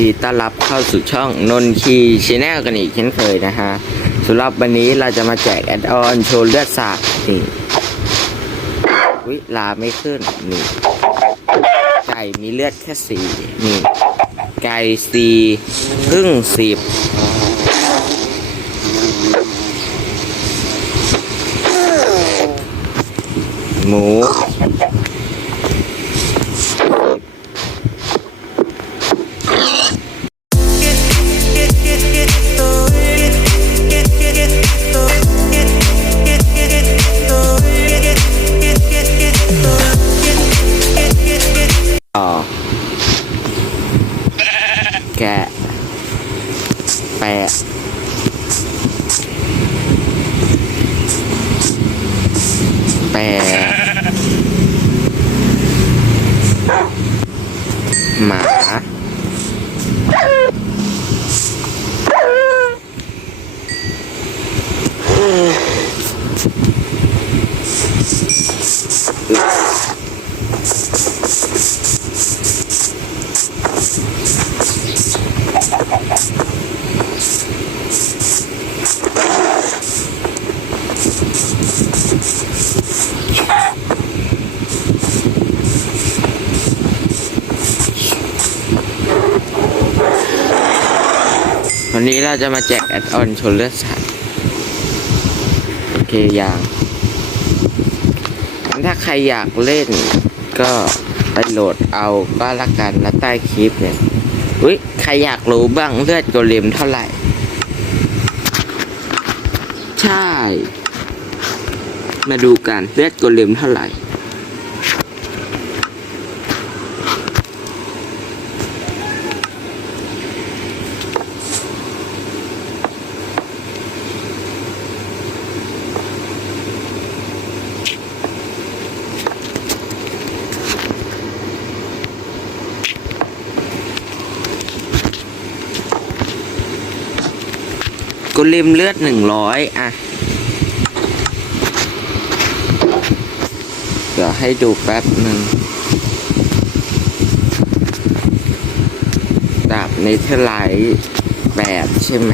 ดีต้อนรับเข้าสู่ช่องนนคีชแนลกันอีกเช่นเคยนะฮะสำหรับวันนี้เราจะมาแจกแอดออนโชว์เลือดสาดนี่วิลาไม่ขึ้นนี่ไก่มีเลือดแค่สี่นี่ ไก่สี่พึ่งสิบหมู แกะแปะแปะหมา วันนี้เราจะมาแจกแอดออนชนเลือดสัตว์โอเคอย่างถ้าใครอยากเล่นก็ไปโหลดเอาก็ละกันนะใต้คลิปเนี่ยอุ้ยใครอยากรู้บ้างเลือดโกเลมเท่าไหร่ ใช่ มาดูกันเลือดโกเลมเท่าไหร่ กุลิมเลือดหนึ่งร้อยอะ เดี๋ยวให้ดูแป๊บหนึ่งดาบเนเธอร์ไลท์แปดใช่ไหม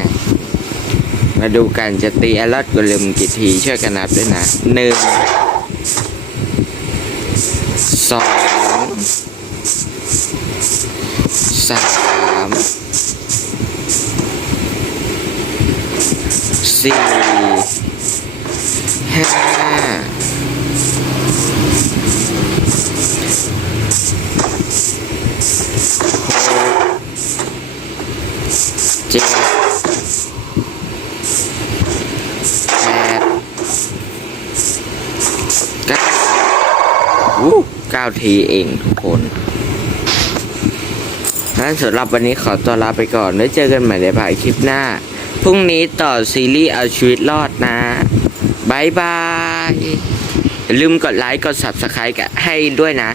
มาดูกันจะตีอลอดกุลิมกี่ทีช่วยกันนับด้วยนะหนึ่งสองสาม สี่ห้าหกเจ็ดแปดเก้าวู้เก้าทีเองทุกคนนั้นสำหรับวันนี้ขอตัวลาไปก่อนไว้วเจอกันใหม่ในภายคลิปหน้า พรุ่งนี้ต่อซีรีส์เอาชีวิตรอดนะบายบาย อย่าลืมกดไลค์ กด subscribe กให้ด้วยนะ